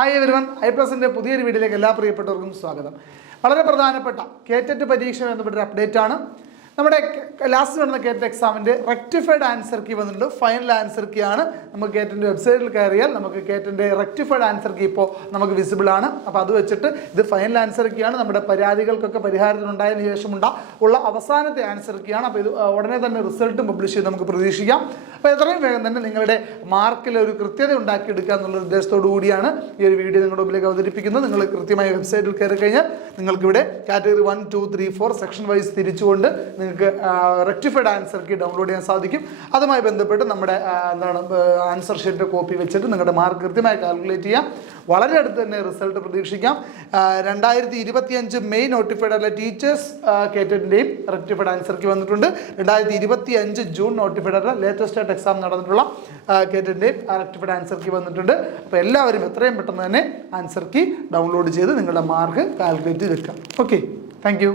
Hi everyone, ഐപ്ലസിൻ്റെ പുതിയൊരു വീഡിയോയിലേക്ക് എല്ലാ പ്രിയപ്പെട്ടവർക്കും സ്വാഗതം. വളരെ പ്രധാനപ്പെട്ട കേറ്ററ്റ് പരീക്ഷ ബന്ധപ്പെട്ടൊരു അപ്ഡേറ്റ് ആണ്. നമ്മുടെ ലാസ്റ്റ് നടന്ന കേറ്ററ്റ് എക്സാമിൻ്റെ റെക്ടിഫൈഡ് ആൻസർ കീ വന്നിട്ടുണ്ട്. ഫൈനൽ ആൻസർ കീ ആണ്. നമുക്ക് കേറ്റൻ്റെ വെബ്സൈറ്റിൽ കയറിയാൽ നമുക്ക് കേറ്റൻ്റെ റെക്ടിഫൈഡ് ആൻസർ കീ ഇപ്പോൾ നമുക്ക് വിസിബിൾ ആണ്. അപ്പോൾ അത് വെച്ചിട്ട് ഇത് ഫൈനൽ ആൻസർ കീ ആണ്. നമ്മുടെ പരാതികൾക്കൊക്കെ പരിഹാരത്തിനുണ്ടായതിനു ശേഷം ഉള്ള അവസാനത്തെ ആൻസർ കീ ആണ്. അപ്പോൾ ഇത് ഉടനെ തന്നെ റിസൾട്ടും പബ്ലിഷ് ചെയ്ത് നമുക്ക് പ്രതീക്ഷിക്കാം. അപ്പോൾ എത്രയും വേഗം തന്നെ നിങ്ങളുടെ മാർക്കിൽ ഒരു കൃത്യത ഉണ്ടാക്കിയെടുക്കുക എന്നുള്ള ഉദ്ദേശത്തോടു കൂടിയാണ് ഈ ഒരു വീഡിയോ നിങ്ങളുടെ മുമ്പിലേക്ക് അവതരിപ്പിക്കുന്നത്. നിങ്ങൾ കൃത്യമായി വെബ്സൈറ്റിൽ കയറി കഴിഞ്ഞാൽ നിങ്ങൾക്കിവിടെ കാറ്റഗറി 1, 2, 3, 4 സെക്ഷൻ വൈസ് തിരിച്ചുകൊണ്ട് നിങ്ങൾക്ക് റെക്ടിഫൈഡ് ആൻസർ കീ ഡൗൺലോഡ് ചെയ്യാൻ സാധിക്കും. അതുമായി ബന്ധപ്പെട്ട് നമ്മുടെ ആൻസർ ഷീറ്റിൻ്റെ കോപ്പി വെച്ചിട്ട് നിങ്ങളുടെ മാർക്ക് കൃത്യമായി കാൽക്കുലേറ്റ് ചെയ്യാം. വളരെ അടുത്ത് തന്നെ റിസൾട്ട് പ്രതീക്ഷിക്കാം. 2025 മെയ് നോട്ടിഫൈഡ് ആയിട്ടുള്ള ടീച്ചേഴ്സ് കേറ്ററ്റിൻ്റെയും റെക്ടിഫൈഡ് ആൻസർ കീ വന്നിട്ടുണ്ട്. 2025 ജൂൺ നോട്ടിഫൈഡ് ആയിട്ടുള്ള ലേറ്റസ്റ്റ് ആയിട്ട് എക്സാം നടന്നിട്ടുള്ള കേറ്ററ്റിൻ്റെയും റെക്ടിഫൈഡ് ആൻസർ കീ വന്നിട്ടുണ്ട്. അപ്പോൾ എല്ലാവരും എത്രയും പെട്ടെന്ന് തന്നെ ആൻസർ കീ ഡൗൺലോഡ് ചെയ്ത് നിങ്ങളുടെ മാർക്ക് കാൽക്കുലേറ്റ് ചെയ്ത് വെക്കാം. Okay, thank you.